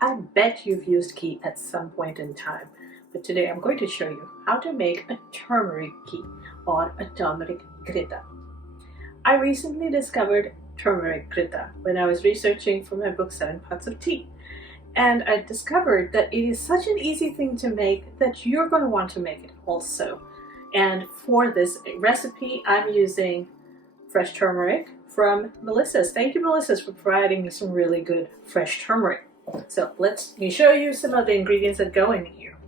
I bet you've used ghee at some point in time, but today I'm going to show you how to make a turmeric ghee or a turmeric Ghrita. I recently discovered Turmeric Ghrita when I was researching for my book 7 Parts of Tea, and I discovered that it is such an easy thing to make that you're going to want to make it also. And for this recipe, I'm using fresh turmeric from Melissa's. Thank you, Melissa's, for providing me some really good fresh turmeric. So let me show you some of the ingredients that go in here.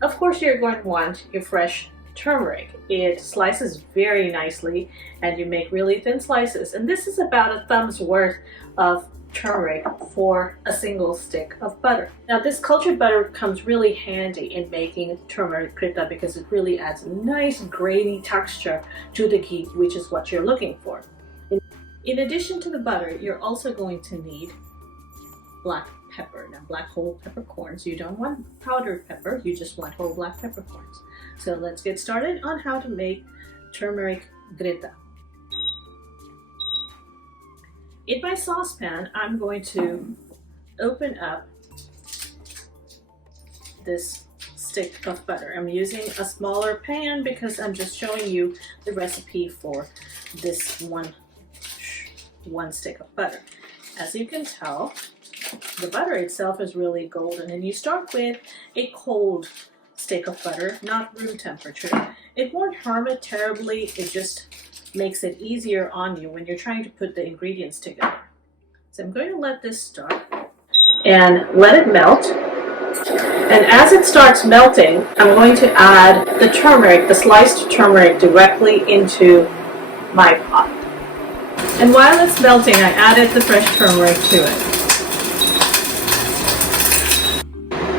Of course, you're going to want your fresh turmeric. It slices very nicely and you make really thin slices. And this is about a thumb's worth of turmeric for a single stick of butter. Now this cultured butter comes really handy in making turmeric Ghrita because it really adds a nice grainy texture to the ghee, which is what you're looking for. In addition to the butter, you're also going to need black pepper. Now black whole peppercorns, you don't want powdered pepper, you just want whole black peppercorns. So let's get started on how to make turmeric Ghrita. In my saucepan, I'm going to open up this stick of butter. I'm using a smaller pan because I'm just showing you the recipe for this one stick of butter. As you can tell, the butter itself is really golden, and you start with a cold stick of butter, not room temperature. It won't harm it terribly, it just makes it easier on you when you're trying to put the ingredients together. So I'm going to let this start and let it melt. And as it starts melting, I'm going to add the turmeric, the sliced turmeric, directly into my pot. And while it's melting, I added the fresh turmeric to it.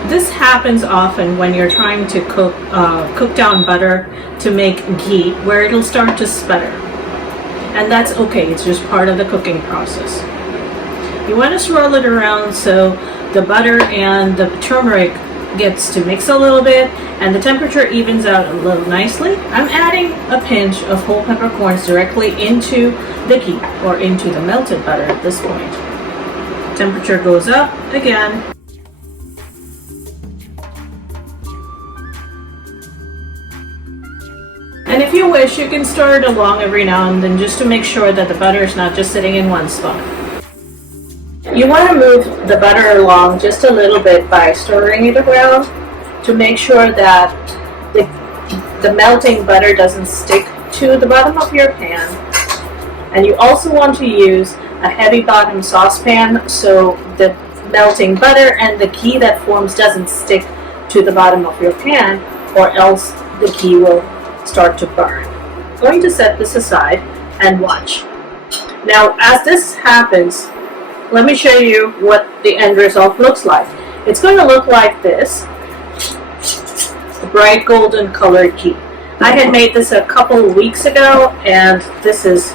This happens often when you're trying to cook down butter to make ghee, where it'll start to sputter. And that's okay, it's just part of the cooking process. You want to swirl it around so the butter and the turmeric gets to mix a little bit and the temperature evens out a little nicely. I'm adding a pinch of whole peppercorns directly into the ghee or into the melted butter at this point. Temperature goes up again. And if you wish, you can stir it along every now and then just to make sure that the butter is not just sitting in one spot. You want to move the butter along just a little bit by stirring it around to make sure that the melting butter doesn't stick to the bottom of your pan. And you also want to use a heavy bottom saucepan so the melting butter and the ghee that forms doesn't stick to the bottom of your pan, or else the ghee will start to burn. I'm going to set this aside and watch. Now as this happens, let me show you what the end result looks like. It's going to look like this, a bright golden colored ghee. I had made this a couple of weeks ago, and this is,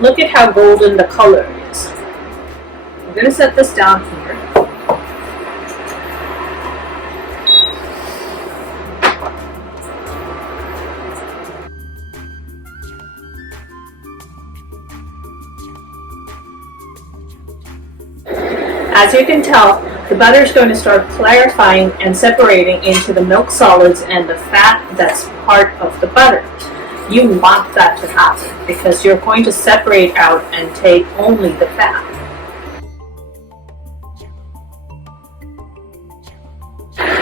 look at how golden the color is. I'm going to set this down here. As you can tell, the butter is going to start clarifying and separating into the milk solids and the fat that's part of the butter. You want that to happen because you're going to separate out and take only the fat.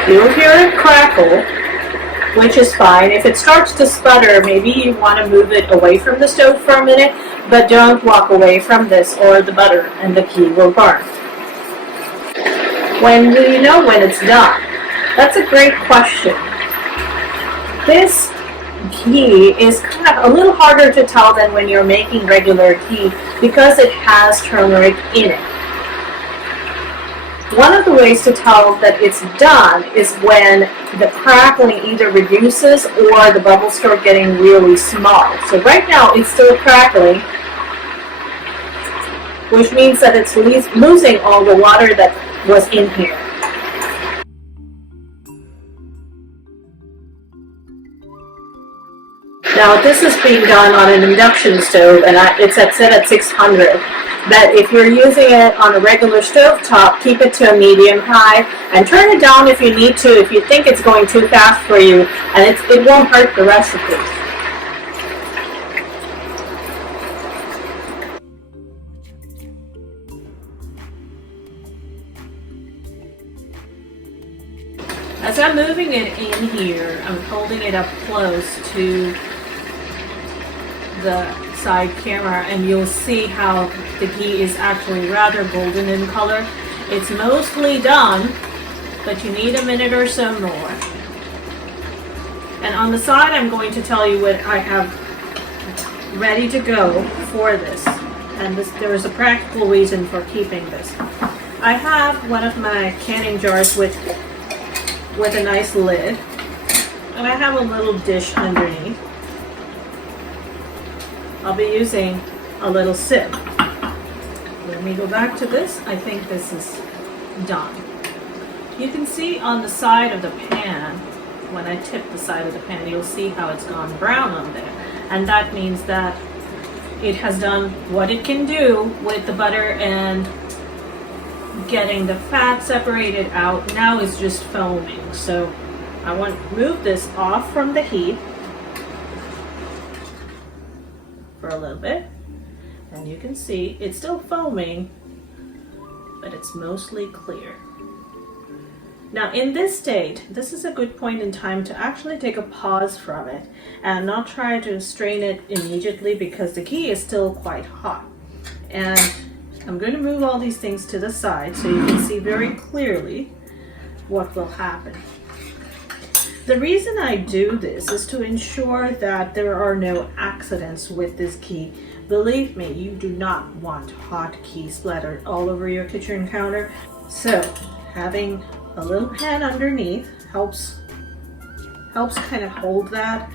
You'll hear it crackle, which is fine. If it starts to sputter, maybe you want to move it away from the stove for a minute, but don't walk away from this or the butter and the ghee will burn. When do you know when it's done? That's a great question. This ghee is kind of a little harder to tell than when you're making regular ghee because it has turmeric in it. One of the ways to tell that it's done is when the crackling either reduces or the bubbles start getting really small. So right now it's still crackling, which means that it's losing all the water that was in here. Now this is being done on an induction stove, and it's set at 600. But if you're using it on a regular stove top, keep it to a medium high and turn it down if you need to, if you think it's going too fast for you, and it won't hurt the recipe. As I'm moving it in here, I'm holding it up close to the side camera, and you'll see how the ghee is actually rather golden in color. It's mostly done, but you need a minute or so more. And on the side, I'm going to tell you what I have ready to go for this. And there is a practical reason for keeping this. I have one of my canning jars with a nice lid, and I have a little dish underneath. I'll be using a little sieve. Let me go back to this. I think this is done. You can see on the side of the pan, when I tip the side of the pan, you'll see how it's gone brown on there. And that means that it has done what it can do with the butter and getting the fat separated out. Now it's just foaming. So I want to move this off from the heat for a little bit, and you can see it's still foaming, but it's mostly clear. Now in this state, this is a good point in time to actually take a pause from it and not try to strain it immediately, because the ghee is still quite hot. And I'm going to move all these things to the side so you can see very clearly what will happen. The reason I do this is to ensure that there are no accidents with this ghee. Believe me, you do not want hot ghee splattered all over your kitchen counter. So having a little pan underneath helps kind of hold that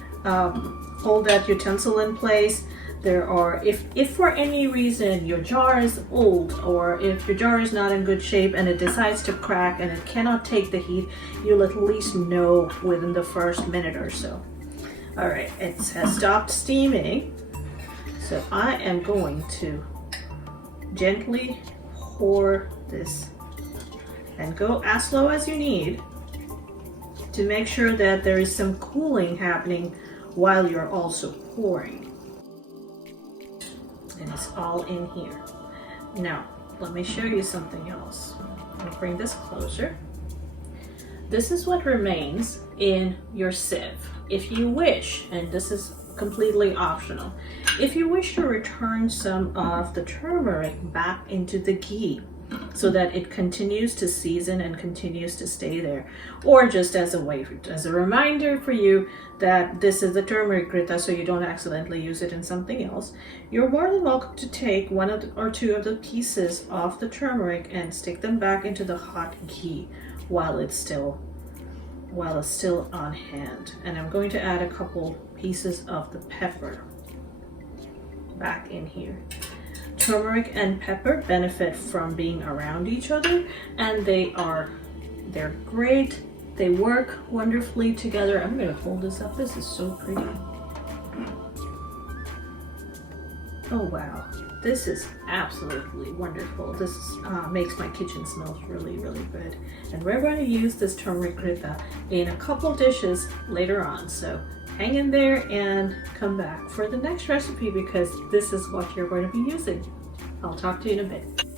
utensil in place. If for any reason your jar is old, or if your jar is not in good shape and it decides to crack and it cannot take the heat, you'll at least know within the first minute or so. All right, it has stopped steaming. So I am going to gently pour this, and go as slow as you need to make sure that there is some cooling happening while you're also pouring. And it's all in here. Now, let me show you something else. I'll bring this closer. This is what remains in your sieve. If you wish, and this is completely optional, if you wish to return some of the turmeric back into the ghee so that it continues to season and continues to stay there, or just as a reminder for you that this is the turmeric Ghrita, so you don't accidentally use it in something else, you're more than welcome to take one or two of the pieces of the turmeric and stick them back into the hot ghee while it's still on hand. And I'm going to add a couple pieces of the pepper back in here. Turmeric and pepper benefit from being around each other, and they're great. They work wonderfully together. I'm going to hold this up. This is so pretty. Oh wow, this is absolutely wonderful. This makes my kitchen smell really, really good. And we're going to use this turmeric Ghrita in a couple dishes later on. So hang in there and come back for the next recipe, because this is what you're going to be using. I'll talk to you in a bit.